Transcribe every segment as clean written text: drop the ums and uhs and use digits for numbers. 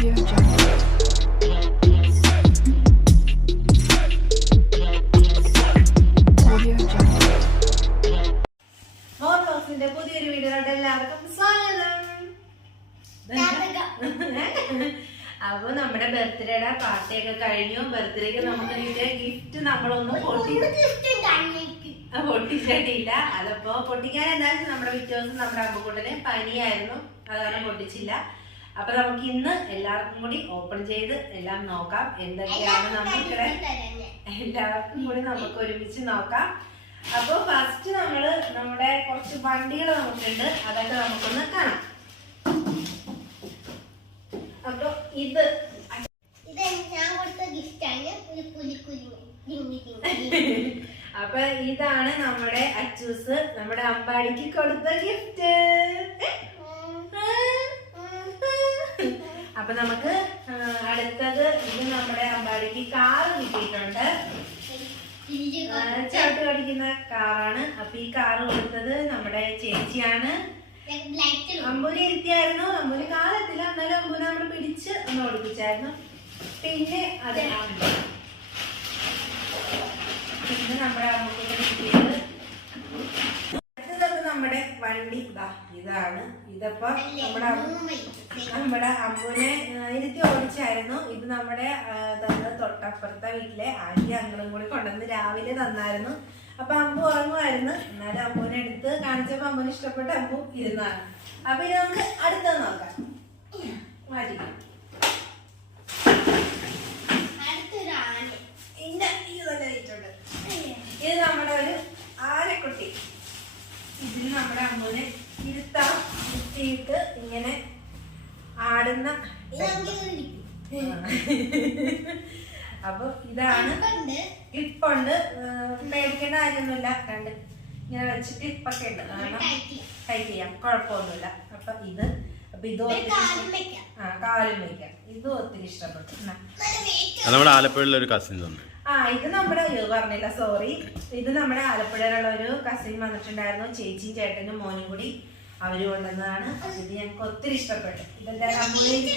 പുതിയൊരു വീഡിയോയുടെ എല്ലാവർക്കും സ്വാഗതം. അപ്പൊ നമ്മുടെ ബർത്ത്ഡേയുടെ പാർട്ടിയൊക്കെ കഴിഞ്ഞു. ബർത്ത്ഡേക്ക് നമുക്ക് ഗിഫ്റ്റ് നമ്മളൊന്നും പൊട്ടിച്ചിട്ടില്ല. അതപ്പോ പൊട്ടിക്കാൻ എന്തായാലും നമ്മുടെ വ്യത്യാസം നമ്മുടെ അമ്മക്കൂട്ടന് പനിയായിരുന്നു, അത് കാരണം പൊട്ടിച്ചില്ല. അപ്പൊ നമുക്ക് ഇന്ന് എല്ലാവർക്കും കൂടി ഓപ്പൺ ചെയ്ത് എല്ലാം നോക്കാം. എന്തൊക്കെയാണ് നമുക്കിവിടെ എല്ലാവർക്കും കൂടി നമുക്ക് ഒരുമിച്ച് നോക്കാം. അപ്പൊ ഫസ്റ്റ് നമ്മള് നമ്മുടെ കുറച്ച് വണ്ടികൾ നമുക്കുണ്ട്, അതൊക്കെ നമുക്കൊന്ന് കാണാം. അപ്പൊ ഇത് അപ്പൊ ഇതാണ് നമ്മുടെ അച്ചൂസ് നമ്മുടെ അമ്പാടിക്ക് കൊടുത്ത ഗിഫ്റ്റ്. അപ്പൊ നമുക്ക് അടുത്തത് ഇത് നമ്മുടെ അമ്പാടിക്ക് കാറ് കിട്ടിയിട്ടുണ്ട്. ചവിട്ട് കടിക്കുന്ന കാറാണ്. അപ്പൊ ഈ കാറ് കൊടുത്തത് നമ്മുടെ ചേച്ചിയാണ്. അമ്പൂരി ഇരുത്തിയായിരുന്നു. അമ്പൂരി കാലെത്തില്ല, എന്നാലും അമ്പൂരി നമ്മൾ പിടിച്ച് ഒന്ന് ഓടിപ്പിച്ചായിരുന്നു. പിന്നെ അത് പിന്നെ നമ്മുടെ അമ്മൂക്ക് കിട്ടിയത് അടുത്തതൊക്കെ നമ്മുടെ വണ്ടി ഇതാണ്. ഇതപ്പോ നമ്മുടെ അമ്മൂനെ ഇരുത്തി ഓടിച്ചായിരുന്നു. ഇത് നമ്മുടെ തൊട്ടപ്പുറത്തെ വീട്ടിലെ ആന്റി അങ്ങളും കൂടി കൊണ്ടുവന്ന് രാവിലെ തന്നായിരുന്നു. അപ്പൊ അമ്പു ഉറങ്ങുമായിരുന്നു, എന്നാലും അമ്പൂനെ എടുത്ത് കാണിച്ചപ്പോ അമ്പൂന് ഇഷ്ടപ്പെട്ട അമ്പു ഇരുന്നാണ്. അപ്പൊ ഇത് നമുക്ക് അടുത്തത് നോക്കാം. മാറ്റിക്കാം. ഇത് നമ്മുടെ ഒരു ആനക്കുട്ടി. ഇതിൽ നമ്മുടെ അമ്മൂനെ ഇരുത്തിയിട്ട് ഇങ്ങനെ ആടുന്ന. അപ്പൊ ഇതാണ് ഇപ്പുണ്ട്. പേടിക്കേണ്ട കാര്യമൊന്നുമില്ല. കണ്ട് ഇങ്ങനെ വെച്ചിട്ട് ഇപ്പൊക്കെ ഉണ്ട്, കാരണം കൈ ചെയ്യാം, കുഴപ്പമൊന്നുമില്ല. അപ്പൊ ഇത് ഇത് കാലും വയ്ക്കാം. ഇത് ഒത്തിരി ഇഷ്ടപ്പെട്ടു. നമ്മുടെ ആലപ്പുഴയിലെ ഒരു കസിൻ തന്നെ. ഇത് നമ്മുടെ പറഞ്ഞില്ല, സോറി. ഇത് നമ്മുടെ ആലപ്പുഴയിലുള്ള ഒരു കസിൻ വന്നിട്ടുണ്ടായിരുന്നു. ചേച്ചിയും ചേട്ടനും മോനും കൂടി അവര് കൊണ്ടുവന്നതാണ്. ഇത് ഞങ്ങൾക്ക് ഒത്തിരി ഇഷ്ടപ്പെട്ടു. ഇതെന്തായാലും അമ്മൂലേക്ക്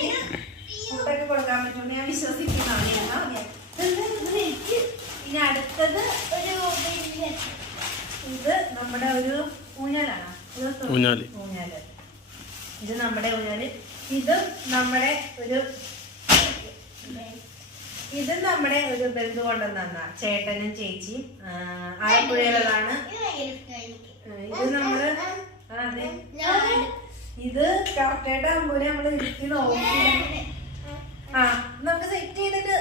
ഫുഡൊക്കെ കൊടുക്കാൻ പറ്റുമെന്ന് ഞാൻ വിശ്വസിക്കുന്നതാണ്. ഇനി അടുത്തത് ഇത് നമ്മുടെ ഒരു ഊഞ്ഞാലാണ്. ഊഞ്ഞാല്. ഇത് നമ്മുടെ ഊഞ്ഞാല്. ഇത് നമ്മുടെ ഒരു ബന്ധു കൊണ്ടുവന്ന ചേട്ടനും ചേച്ചിയും ആലപ്പുഴയിലുള്ളതാണ്. ഇത് നമ്മള് അതെ, ഇത് കറക്റ്റായിട്ട് അമ്പൂനെ നമ്മള് ഇരുത്തി നോക്കി. നമുക്ക് സെറ്റ് ചെയ്തിട്ട്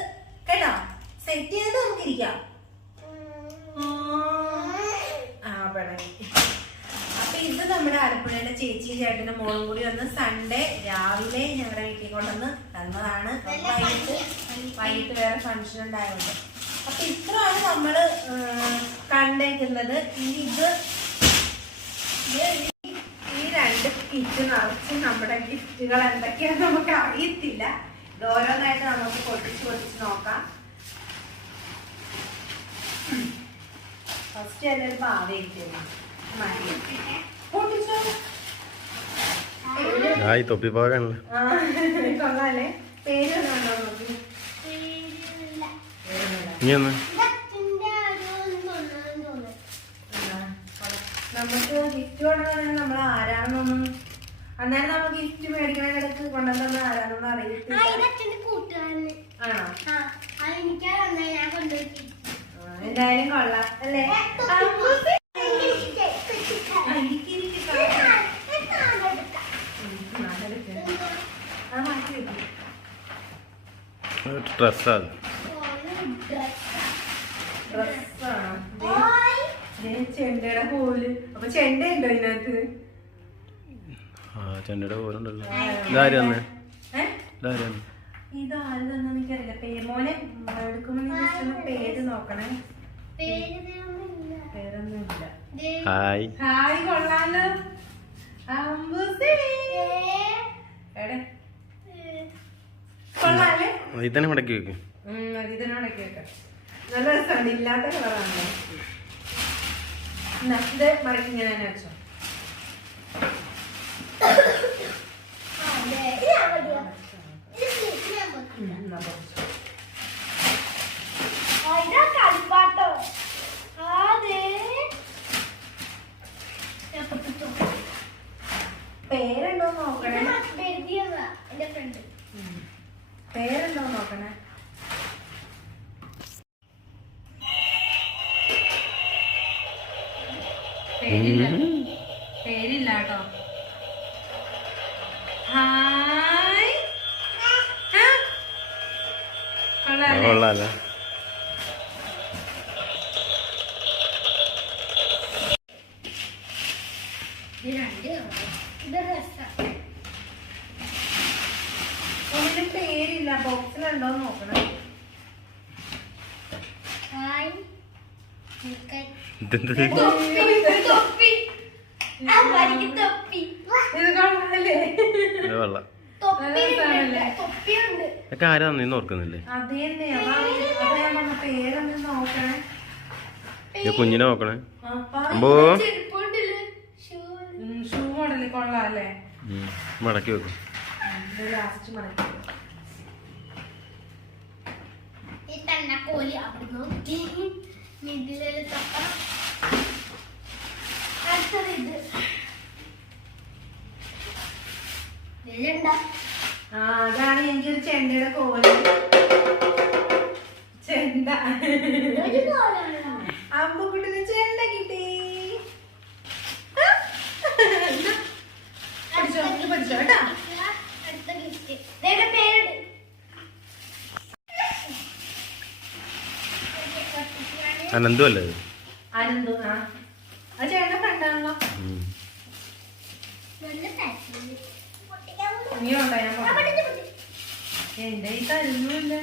കേട്ടോ, സെറ്റ് ചെയ്തിട്ട് നമുക്ക് ഇരിക്കാം. അപ്പൊ ഇത് നമ്മുടെ ആലപ്പുഴയുടെ ചേച്ചിയും ചേട്ടനും മോളും കൂടി വന്ന് സൺഡേ രാവിലെ ഞങ്ങളുടെ വീട്ടിൽ കൊണ്ടുവന്ന് തന്നതാണ്. വൈകിട്ട് വേറെ ഫംഗ്ഷൻ ഉണ്ടായതുകൊണ്ട്. അപ്പൊ ഇത്രയാണ് നമ്മള് കണ്ടേക്കുന്നത്. ഈ രണ്ട് കിറ്റ് നിറച്ച് നമ്മുടെ ഗിഫ്റ്റുകൾ എന്തൊക്കെയാണെന്ന് നമുക്ക് അറിയത്തില്ല. ഇത് ഓരോന്നായിട്ട് നമുക്ക് പൊട്ടിച്ച് നോക്കാം. ഫസ്റ്റ് എല്ലാവരും പാവയിട്ടില്ല കൊള്ളാല്ലേ. പേര് നോക്കി നമുക്ക് ഗിഫ്റ്റ് കൊണ്ടുവന്ന നമ്മൾ ആരാണെന്നൊന്നും അന്നേരം നമുക്ക് ഗിഫ്റ്റ് മേടിക്കണതിടക്ക് കൊണ്ടുവന്ന ആരാണെന്നൊന്നും അറിയത്തില്ല. ആണോ? എന്തായാലും കൊള്ളാം അല്ലേ? ഡ്രസ്സാണ്. ചെണ്ടയുടെ കോല്. അപ്പൊ ചെണ്ട ഉണ്ടോ ഇതിനകത്ത്? ചെണ്ടയുടെ കോലുണ്ടല്ലോ. ഇതാരും ഇതാര് തന്നെ എനിക്കറിയില്ല. മോനെ എടുക്കുമ്പോ പേര് നോക്കണേ. പേരൊന്നുമില്ല. ഹായ് ഹായ്, കൊള്ളാലോ. കൊള്ളാല്ലേ? ഇതിനെ മടക്കി വെക്കും. ഇതിനെ മടക്കി വെക്കാം. നല്ല രസമുണ്ട്. ഇല്ലാത്ത കളറാണല്ലോ. ഇത് മടക്കി ഇങ്ങനെ തന്നെ വെച്ചോ. എന്നാ പൊട്ടിച്ചോ. കളിപ്പാട്ടോ പേരുണ്ടോ നോക്കണേ, എന്റെ ഫ്രണ്ട് പേരുണ്ടോ നോക്കണേ. പേരില്ല, പേരില്ല കേട്ടോ. ഹായ്, കൊള്ളാല്ലേ? കൊള്ളാല്ലേ? ഒന്നിനും പേരില്ല, ബോക്സിലുണ്ടോ നോക്കണേ. ഇതെന്ത്? ഇത് കൊള്ളാല്ലേ? ഇത് കൊള്ളാം. ഇതൊക്കെ ആരാ നീന്ന് ഓർക്കുന്നില്ലേ? അത് തന്നെ, അതാ ഞാൻ പറഞ്ഞ പേരൊന്ന് നോക്കണേ. ഇത് കുഞ്ഞിനെ നോക്കണേ. അപ്പൊ അമ്പോ ഷൂ മോഡല് കൊള്ളാല്ലേ? മടക്കി വെക്കും. ഇത് ലാസ്റ്റ് മടക്കി. കോലി അവിടെ നോക്കി മിഡിലെ തപ്പ അടുത്തത് ഇത് ആ അതാണ് എനിക്കൊരു ചെണ്ടയുടെ കോല്. ചെണ്ട അമ്പുക്കുട്ടിന് ചെണ്ട കിട്ടി. പഠിച്ചോ, ഇത് പഠിച്ചോ കേട്ടാ. അടുത്ത ഗിഫ്റ്റ് പേരുണ്ട് അനന്തു അല്ലേ ഇത്? അനന്തു. ആ അത് ചേട്ടന്റെ ഫ്രണ്ടാണല്ലോ. നല്ല പാക്കിങ് നീ ഉണ്ടോ? ഞാൻ പറഞ്ഞു എന്റെ ഈ തരുന്നില്ല.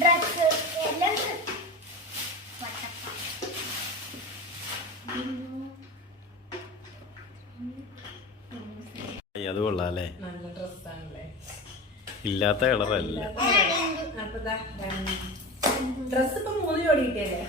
ഡ്രസ് എല്ലാം അത് കൊള്ളാല്ലേ? നല്ല ഡ്രസ്സാണല്ലേ, ഇല്ലാത്ത കളറല്ല. ഡ്രസ് ഇപ്പൊ 3 ജോഡി കിട്ടിയല്ലേ?